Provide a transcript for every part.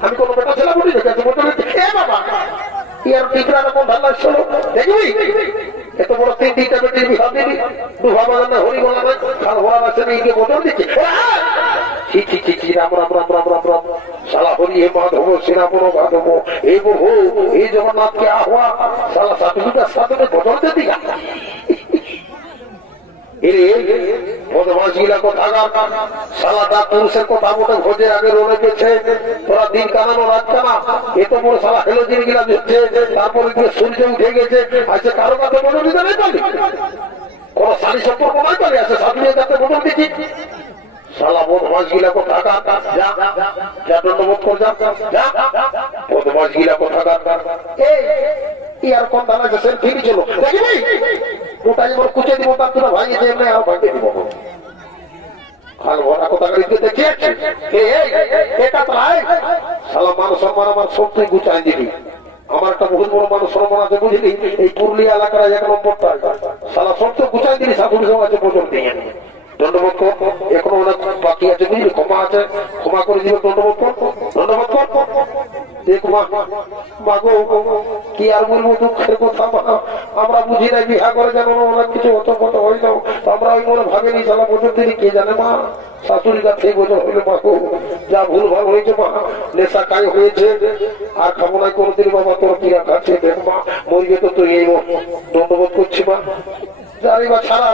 আমি কোন বেটা ছেলে বলি বাবা ইয়ার টিকরা কোন ভালো লাগছিল দেখবি এত বড় তিনটা বেটির বিহার দিবি দুহা বাজানো হরি বলা নাই খাল ভরা আছে মেয়েকে বদল দিচ্ছে রাম রাম রাম রাম রাম রাম সালা হরি হে মাধব শ্রীরাম মাধব হে বহু হে জগন্নাথকে আহ্বা সালা সাধুটা সাধনে বদল দে দিগা বদমাশগুলা কোথাকার সালাটা পুরুষের কথা মতো ভোজে আগে রোলে গেছে তোরা দিন কানানো রাত কানা এত বড় সালা হেলোজিন গিলা দিচ্ছে তারপরে গিয়ে সূর্য উঠে গেছে আজকে কারো কাছে বদল দিতে নাই পারি কোন শাড়ি সম্পর্ক নাই পারি আছে সাধুয়ের কাছে বদল দিচ্ছি সালা বদমাশগুলা কোথাকার যা দণ্ডবোধ কর যা বদমাশগুলা কোথাকার ইয়ার কোন দানা গেছে ঠিকই ছিল দেখবি ওটা যেমন কুচে দিব তার তোরা ভাঙিয়ে দেবে আর ভাঙিয়ে দিব খাল ভরা কথা গাড়িতে দেখিয়েছে এটা প্রায় সালা মান সম্মান আমার সব তুই গুছাই দিবি আমার একটা বহুত বড় মানুষ সম্মান আছে বুঝলি এই পুরুলিয়া এলাকার এক নম্বরটা সালা সব তো গুছাই দিবি সাধুর সব আছে পর্যন্ত দিয়ে দণ্ডবোধ কর এখনো অনেক বাকি আছে বুঝলি ক্ষমা আছে ক্ষমা করে দিবে দণ্ডবোধ কর ধন্যবাদ কর মাগো কি আর বলবো দুঃখের কথা আমরা বুঝি না বিহা করে যেন অনেক কিছু হতো কথা হয়ে যাও আমরা ওই মনে ভাবিনি সালা বছর দিনই কে জানে মা শাশুড়ি কাছে বছর হইলে মাগো যা ভুল ভাল হয়েছে মা নেশা কাই হয়েছে আর খাবো নাই কোনোদিন বাবা তোর কিরা খাচ্ছে দেখ মা মরিবে তো তুই এই দণ্ডবোধ করছি মা জানি বা ছাড়া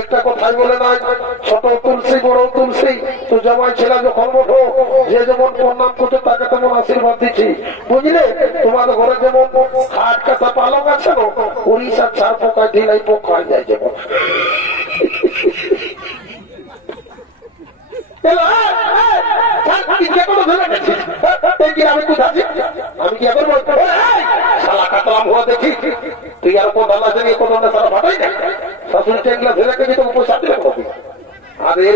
একটা কথাই বলে নাই ছোট তুলসী বড় তুলসী তো জামাই ছেলে যখন ওঠো যে যেমন প্রণাম করছে তাকে তেমন আশীর্বাদ দিচ্ছি বুঝলে তোমাদের ঘরে যেমন খাট কাটা পালক আছে না উড়িষ্যার চার পোকায় ঢিলাই পোকায় যায় যেমন আমি কি এখন সালা কাটলাম হওয়া দেখি তুই আর কোন ভালো আছে কোন সারা ভাটাই না শাশুড়ি টেঙ্গলা ধরে রেখে তোমাকে পয়সা দিলে কবি আরে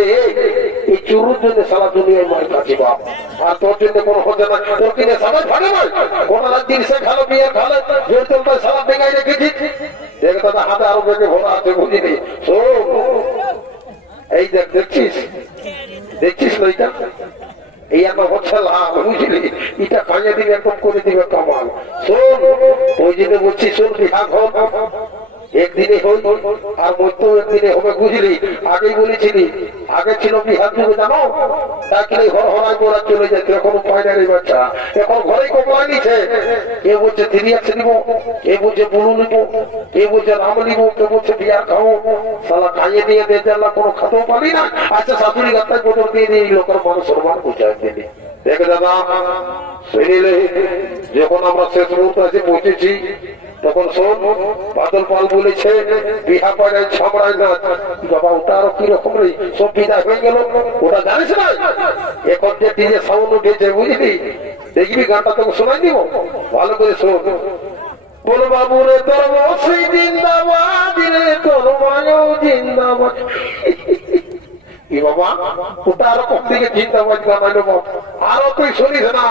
এই চুরুর জন্য সারা দুনিয়ায় মাই কাছে বাপ আর তোর জন্য কোনো হতে না তোর কিনে সাবাস ভাগে নয় কোন রাত দিন সে খালো বিয়ে খালো জোর তোর সারা বেগাই রেখেছি দেখ দাদা হাতে আরো বেগে ভরা আছে বুঝিনি এই দেখ দেখছিস লইটা এই আমার হচ্ছে লাভ বুঝলি এটা কাজে দিবে একদম করে দিবে কামাল শোন ওই জন্য বলছি শোন বিহা ঘর একদিনে হই আর মধ্যেও একদিনে হবে বুঝলি আগেই বলেছিলি আগে ছিল বিহার যুগে জানো তাকে ঘর হরাই গোড়া চলে যেত এখন উপায় নেই বাচ্চা এখন ঘরেই কমলাই নিছে এ বলছে তিনি আছে নিব এ বলছে বুলু নিব এ বলছে রাম নিব কে বলছে বিয়ার খাবো সালা খাইয়ে দিয়ে দিয়ে জানলা কোনো খাতেও পারি না আচ্ছা শাশুড়ি গাছটাই বদল দিয়ে দিয়ে লোকের মানুষ সম্মান বুঝাই দিলি দেখে দাদা শুনিলে যখন আমরা শেষ মুহূর্তে এসে পৌঁছেছি তখন শোন বাদল পাল বলেছে বিহা পাড়ায় ছামড়ায় না বাবা ওটা আরো কিরকম রে সব বিদায় হয়ে গেল ওটা জানিস না এখন যে ডিজে সাউন্ড উঠেছে বুঝলি দেখবি গানটা তোকে শোনাই দিব ভালো করে শোন বলো বাবু রে তোর সেই জিন্দাবাদ রে তোর মায়ও জিন্দাবাদ বাবা ওটা আরো কম থেকে জিন্দাবাদ গান আরো তুই শুনিস না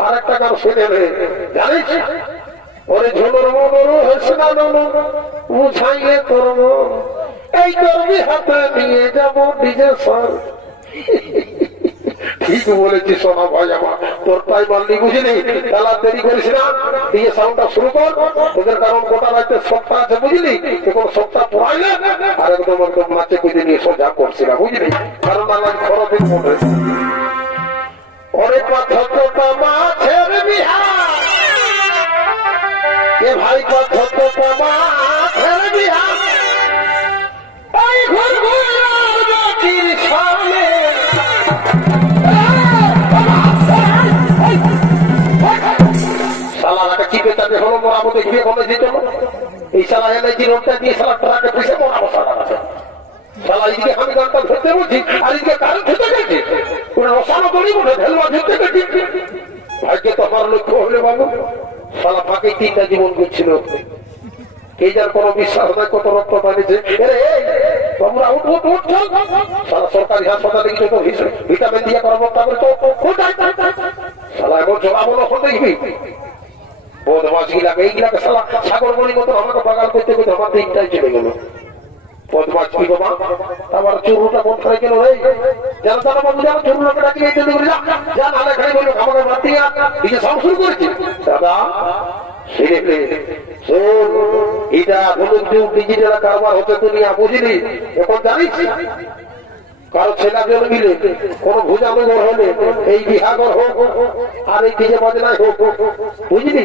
আর একটা গান শুনে রে জানিস ওরে ঝোলর মনোর হেসনা বুঝাইলে তোর এই করবি হাতে নিয়ে যাবো ডিজে সর ঠিক বলেছি সোনা ভাই আমার তোর তাই মানলি বুঝিনি তাহলে দেরি করিস না দিয়ে সাউন্ডটা শুরু কর তোদের কারণ গোটা রাতে সপ্তাহ আছে বুঝলি এখন সপ্তাহ পড়াইলে আর একদম একদম নাচে কুঁজে নিয়ে সোজা করছি না বুঝলি কারণ আমার খরচের মধ্যে অনেক পার্থক্যটা মাছের বিহার এ ভাই পার্থক্যটা মাছের বিহার ওই ঘর ঘুরির সামনে সালারাকে চিপে তাকে হলো মরাবো দেখবি বলে দিত এই সালা এনে যে রোডটা দিয়ে সালা ট্রাকে পিছিয়ে মরাবো সালারাকে সালা এইদিকে আমি গানটা ধরতে বলছি আর এইদিকে কারণ ধরতে গেছি ওরা রসানো দড়ি বলে ঢেলুয়া ধরতে গেছি ভাগ্যে তো আমার লক্ষ্য হলে বাবু সালা ফাঁকে তিনটা জীবন করছিল এই যার কোন বিশ্বাস নাই কত রক্ত টানিছে তোমরা উঠ উঠ উঠ সালা সরকারি হাসপাতালে গিয়ে তো ভিটামিন দিয়ে কর্মকর্তা করে তো সালা এমন জবাব দেখবি বদমাস গিলাকে এইগুলাকে সালা সাগর বলি মতো আমাকে বাগাল করতে করতে আমার দিনটাই চলে গেল। বদমাস কি বাবা, আবার চুরুটা কোন খাই গেল রে, জানো জানো বাবু জানো চুরুটাকে ডাকি এই জন্য যা নালে খাই বললো আমাকে বাদ দিয়ে নিজে সব শুরু করেছি। দাদা এটা ডিজিটাল কারবার হতে দুনিয়া বুঝলি। এখন জানিস কারো ছেলা জন্মিলে কোন ভুজানগর হলে এই বিহাগর হোক আর এই ডিজে বাজনায় হোক বুঝলি,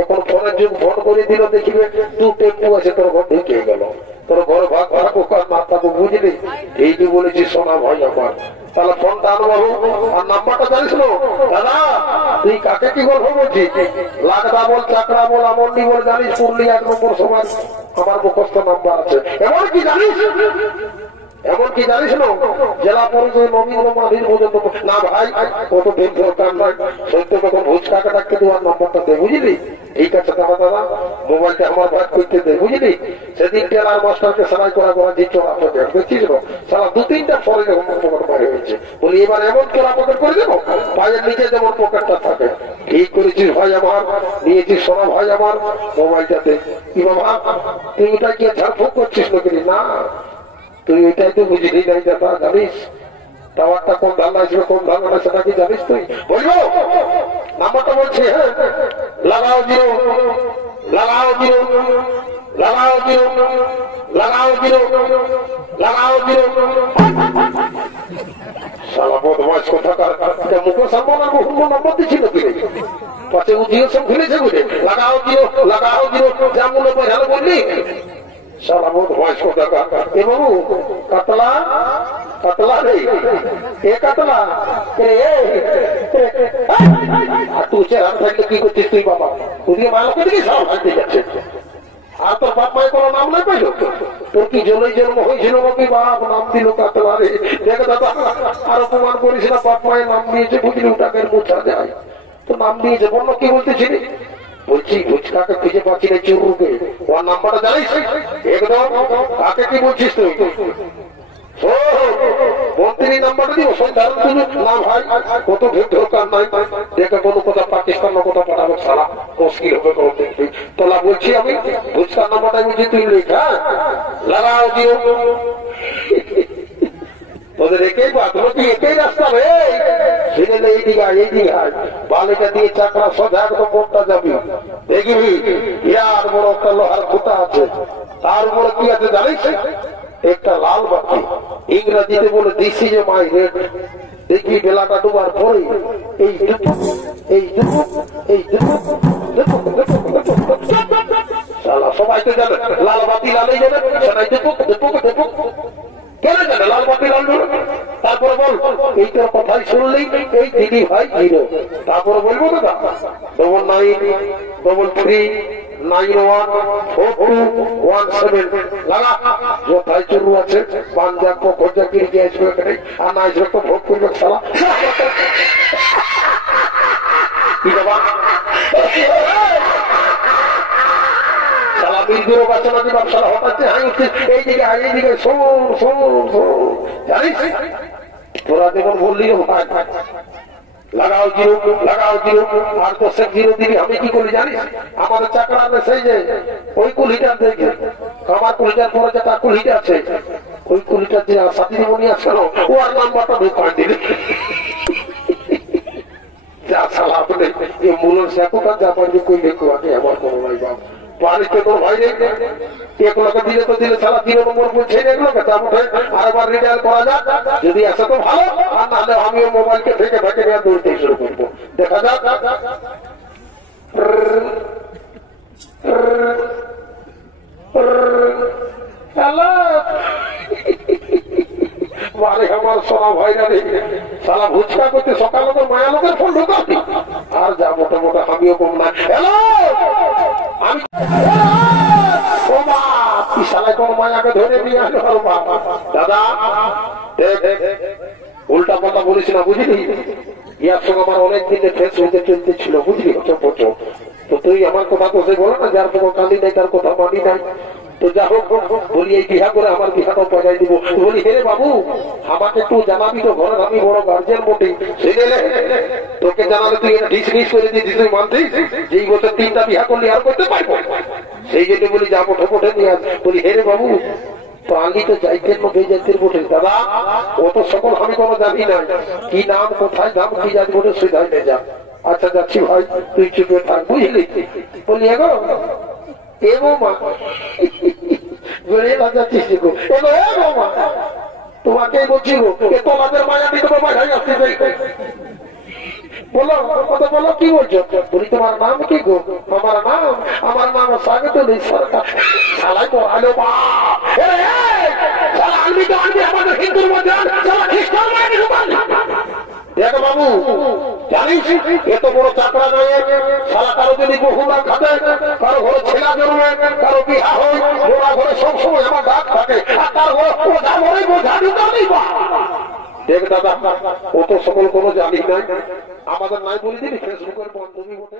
এখন ফোনের যুগ, ফোন করে দিল দেখিবে দু টেম্পু আছে তোর ঘর ঢুকে গেল, তোর ঘর ভাগ ভাগ ওখান মাথাকে বুঝলি। এই যে বলেছি সোনা ভাই আমার, তাহলে ফোনটা আনো বাবু আর নাম্বারটা জানিস না দাদা, তুই কাকে কি গল্প বলছিস? লাগদা বল, চাকরা বল, আমন্ডি বল, জানিস পুরুলিয়া 1 নম্বর সমাজ আমার মুখস্থ নাম্বার আছে। এমন কি জানিস, এমন কি জানিস না জেলা পরিষদ নবীন্দ্র মাধির পর্যন্ত না ভাই কত বেদ দরকার নয়, সত্য তখন ভোজ কাকা ডাকতে দেওয়ার নম্বরটা দে বুঝলি। ঠিক আছে দাদা, দাদা মোবাইলটা আমার ভাগ করতে দে বুঝলি। সেদিন টেলার মাস্টারকে সারাই করা করা যে চোরা পকেট দেখছিস না, সারা 2-3টা ফরে যখন পকেট বাইরে হয়েছে, বলি এবার এমন চোরা পকেট করে দেবো পায়ের নিচে যেমন পকেটটা থাকে। ঠিক করেছিস ভাই আমার, নিয়েছিস সোনা ভাই আমার মোবাইলটাতে। কি বাবা তুই ওটা গিয়ে ঝাড়ফুঁক করছিস নাকি? না তুই ওইটাই তো বুঝলি নাই দাদা, জানিস টাওয়ারটা কোন ধান আসবে কোন ধান না সেটা কি জানিস তুই? বলবো নাম্বারটা বলছি, হ্যাঁ লাগাও 0 লাগাও 0 লাগাও 0 লাগাও 0 লাগাও 0। সালা বদমাস কোথাকার, মুখে সামনে নম্বর দিচ্ছিল কি পাশে উঠিয়ে সব খুলেছে বুঝে। লাগাও 0 লাগাও 0 যা মূল্য পয়সা বললি সালা বদমাস কোথাকার। এ বাবু কাতলা কাতলা রে, এ কাতলা তুই চেহারা থাকলে কি করছিস তুই বাবা? তুই মালকে দিকে সব হাঁটতে যাচ্ছে আর তোর বাপ মায়ের কোনো নাম নাই পাইল? তোর কি জন্যই জন্ম হয়েছিল নাকি বাপ নাম দিল কাতলা রে? দেখ দাদা আর অপমান করিস না, বাপ মায়ের নাম দিয়েছে বুঝলি, ওটাকে মোছা যায় তো নাম দিয়েছে। বন্য কি বলতেছিলি? বলছি ভুচকাকে খুঁজে পাচ্ছি না চুরুকে, ওর নাম্বারটা জানিস একদম? কাকে কি বলছিস তুই? মন্ত্রী নাম্বারটা দিব দারুণ না ভাই, কত ভেদ দরকার নাই, দেখে কোনো কথা পাকিস্তান কথা পাঠাবো সারা মুশকিল হবে কোনো দেখবি। তোলা বলছি আমি ভুচকার নাম্বারটা বলছি তুই লেখা লাগাও দিও। তোদের একেই বাদ কি একেই রাস্তা রে, ছেলে এই দিঘায় এই দিঘায় বালিকা দিয়ে চাকরা সোজা একদম মোটটা যাবি দেখবি ইয়ার বড় একটা লোহার খুঁটা আছে, তার উপরে কি আছে জানিস? একটা লাল বাতি, ইংরেজিতে বলে দিস ইজ মাই হেড। দেখবি বেলাটা ডুবার পরে এই এই এই সবাই তো জানে লাল বাতি লালেই যাবে, সবাই দেখুক দেখুক দেখুক কেন জানে লাল বাতি লাল। তারপরে বল এইটার কথাই শুনলেই এই দিদি ভাই 0, তারপরে বলবো দাদা 9999142117 লাগা। যথাই চুরু আছে পান দেখবো খোঁজা কিনে আসবে এখানে, আর না আসবে তো ভোগ করবে সালা। কি বাবা সালা বীরগুলো বাচ্চা নাকি ব্যবসাটা হঠাৎ হাই উঠছে এই দিকে হাই এই দিকে জানিস তোরা যেমন বললি ভাই লাগাও 0 লাগাও 0 আর তো সে 0 দিবি। আমি কি করি জানিস? আমাদের চাকরা সেই যে ওই কুলিটার দেখে আমার কুলিটার পরে যেটা কুলিটা আছে ওই কুলিটার যে সাথী মনি আছে ও আর নাম্বারটা ঢুকান দিলে যা সালা আপনি এই মূলর শেখা যা পারবে কই দেখো আগে আমার কোনো নাই বাপ বাড়িতে তোর ভাই নেই 1 লাখ দিলে তো দিলে সালা 0 নম্বর বলছে 1 লাখ তারপরে আরেকবার রিটায়ার করা যাক, যদি আসে তো ভালো, আর নাহলে আমিও মোবাইলকে থেকে থেকে নিয়ে দৌড়তে শুরু করবো। দেখা যাক আমার সোনা ভাইরা রে সালা ভুচকা করতে সকালে তো মায়া লোকের ফোন ঢুকাবি আর যা মোটা মোটা আমিও কম না। হ্যালো আমি সালায় কোন মায়াকে ধরে নিয়ে আসলে দাদা উল্টা পাল্টা বলিস না বুঝলি। ইয়ার সঙ্গে আমার অনেক দিনে ফেসবুকে চলতে ছিল বুঝলি, তো তুই আমার কথা তো সে বলো না যার কোনো কালি নাই তার কথা মানি নাই। তো যা হোক বলি এই বিহা করে আমার বিহাটাও পয়সায় দিব। বলি হে রে বাবু আমাকে একটু জানাবি তো, ঘরে আমি বড় গার্জেন বটে, তোকে জানালে তুই এটা ডিসমিস করে দিয়েছিস, তুই মানতিস যে এই বছর 3টা বিহা করলি আর করতে পারবো? সেই জন্য বলি যা পঠে নিয়ে আস। বলি হে রে বাবু পালি তো যাইতেন মধ্যে যাইতেন বটে, দাদা অত সকল আমি কোনো জানি না, কি নাম কোথায় দাম কি জানি বটে সুধাই নিয়ে যা। আচ্ছা যাচ্ছি ভাই তুই চুপে থাক, বুঝলি? বলি এগো এ বৌমা যাচ্ছিস গো, এগো এ বৌমা তোমাকেই বলছি গো, তোমাদের মায়াবি তোমার বাড়াই আসতে যাই। বলো কথা বলো, কি বলছো? বলি তোমার নাম কি গো? আমার নাম স্বাগত সরকার। শালাই পড়ালো বা আমাদের হিন্দুর মধ্যে দেখ বাবু জানিস এত বড় চাকরা নয়, সারা কারো যদি বহুবার খাতে, কারো ঘরে ছেলা জন্মে, কারো বিহা হয়, ওরা ঘরে সবসময় আমার ডাক থাকে, আর তার ঘরে বোঝা ঢুকা নেই। দেখ দাদা অত সকল কোনো জানি নাই, আমাদের নাই বলে দিবি ফেসবুকের বন্ধবী বটে।